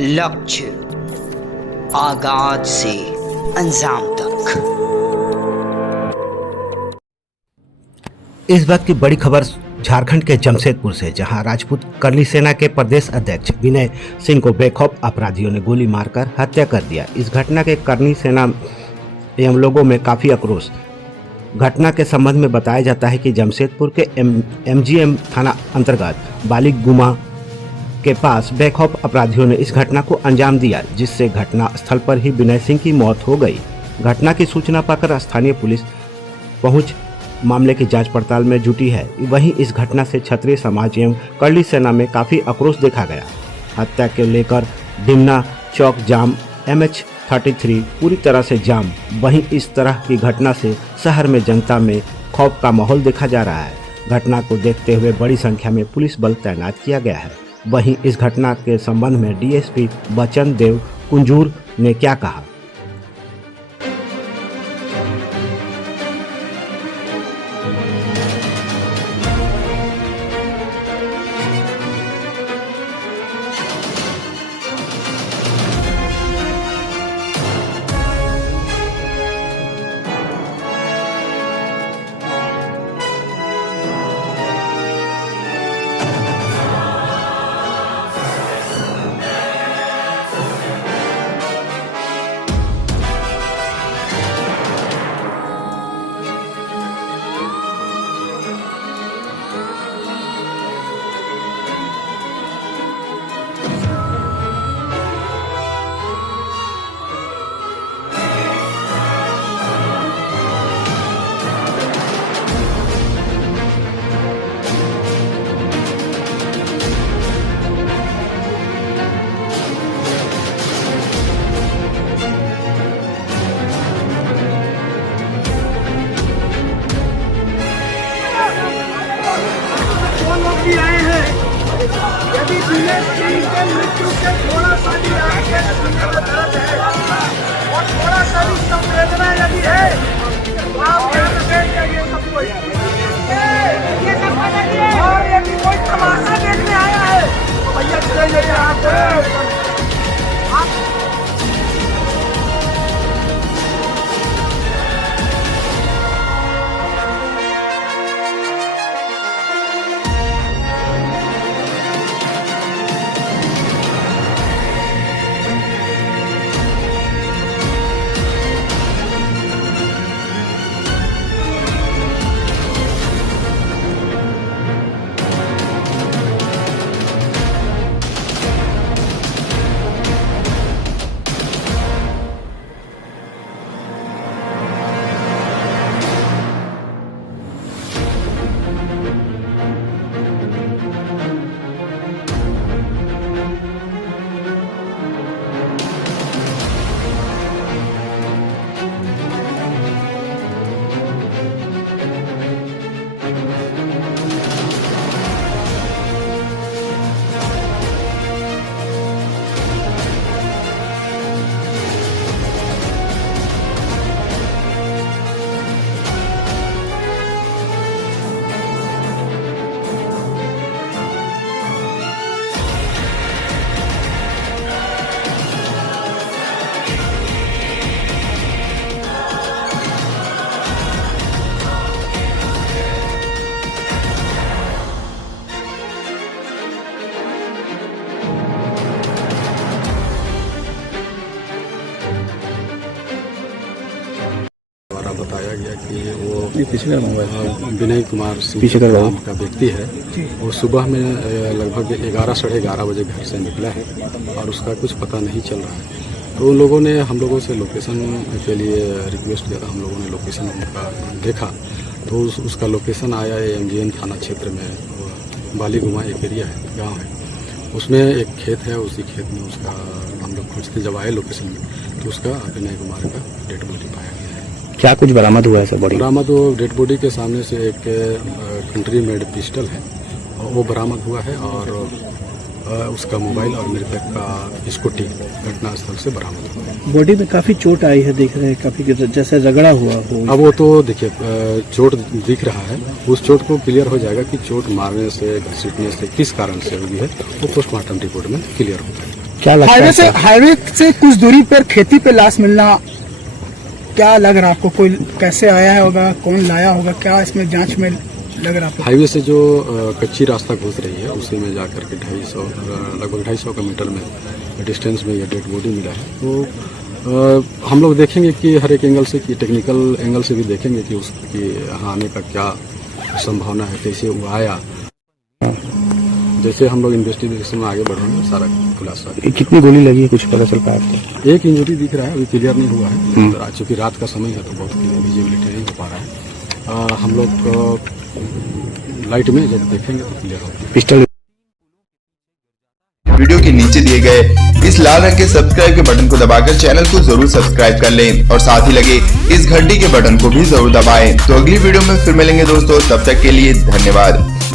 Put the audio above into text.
लक्ष्य आगाज से अंजाम तक। इस वक्त की बड़ी खबर झारखंड के जमशेदपुर से, जहां राजपूत कर्ली सेना के प्रदेश अध्यक्ष विनय सिंह को बेखौफ अपराधियों ने गोली मारकर हत्या कर दिया। इस घटना के कर्ली सेना एवं लोगों में काफी आक्रोश। घटना के संबंध में बताया जाता है कि जमशेदपुर के एमजीएम थाना अंतर्गत बालीगुमा के पास बेखौफ अपराधियों ने इस घटना को अंजाम दिया, जिससे घटना स्थल पर ही विनय सिंह की मौत हो गई। घटना की सूचना पाकर स्थानीय पुलिस पहुंच मामले की जांच पड़ताल में जुटी है। वहीं इस घटना से क्षत्रिय समाज एवं कर्ली सेना में काफी आक्रोश देखा गया। हत्या के लेकर डिमना चौक जाम, MH33 पूरी तरह से जाम। वहीं इस तरह की घटना से शहर में जनता में खौफ का माहौल देखा जा रहा है। घटना को देखते हुए बड़ी संख्या में पुलिस बल तैनात किया गया है। वहीं इस घटना के संबंध में DSP बचन देव कुंजूर ने क्या कहा। आए हैं। यदि विनय सिंह के मृत्यु से थोड़ा सा भी आगे दर्द है और थोड़ा सा भी संवेदना यदि है तो आप यहाँ पे बैठ जाइए सब कोई। और यदि कोई तमाशा देखने आया है तो भैया चले जाइए आप। बताया गया कि वो विनय कुमार सिंह नाम का व्यक्ति है। वो सुबह में लगभग 11 साढ़े 11 बजे घर से निकला है और उसका कुछ पता नहीं चल रहा है। तो उन लोगों ने हम लोगों से लोकेशन के लिए रिक्वेस्ट किया था। हम लोगों ने लोकेशन उनका देखा तो उसका लोकेशन आया है MGM थाना क्षेत्र में, बालीगुमा एक एरिया है, गाँव है। उसमें एक खेत है, उसी खेत में उसका हम लोग खोजते जब आए लोकेशन में तो उसका विनय कुमार का डेड बॉडी पाया गया है। क्या कुछ बरामद हुआ है सर? बॉडी बरामद हो, डेड बॉडी के सामने से एक कंट्री मेड पिस्टल है वो बरामद हुआ है और उसका मोबाइल और मृतक का स्कूटी घटनास्थल से बरामद हुआ। बॉडी में काफी चोट आई है, देख रहे हैं काफी जैसे रगड़ा हुआ हो। अब वो तो देखिए चोट दिख रहा है, उस चोट को क्लियर हो जाएगा कि चोट मारने से, घसीटने से किस कारण से हुई है, वो पोस्टमार्टम रिपोर्ट में क्लियर होता है। क्या लगता है हाईवे से कुछ दूरी पर खेती पे लाश मिलना, क्या लग रहा है आपको? कोई कैसे आया होगा, कौन लाया होगा, क्या इसमें जांच में लग रहा है? हाईवे से जो कच्ची रास्ता घुस रही है उसी में जाकर के लगभग 250 मीटर में डिस्टेंस में ये डेड बॉडी मिला है। तो हम लोग देखेंगे कि हर एक एंगल से, कि टेक्निकल एंगल से भी देखेंगे कि उसकी यहाँ आने का क्या संभावना है, कैसे वो आया। जैसे हम लोग इन्वेस्टिगेशन में आगे बढ़ेंगे सारा खुलासा। कितनी गोली लगी है, कुछ पता चल पाया आपको? एक इंजरी दिख रहा है, अभी क्लियर नहीं हुआ है, चूँकि रात का समय है तो बहुत विजिबिलिटी नहीं हो पा रहा है। हम लोग लाइट में जब देखेंगे तो क्लियर होगा। पिस्टल वीडियो के नीचे दिए गए इस लाल रंग के सब्सक्राइब के बटन को दबाकर चैनल को जरूर सब्सक्राइब कर लें और साथ ही लगे इस घंटी के बटन को भी जरूर दबाएं। तो अगली वीडियो में फिर मिलेंगे दोस्तों, तब तक के लिए धन्यवाद।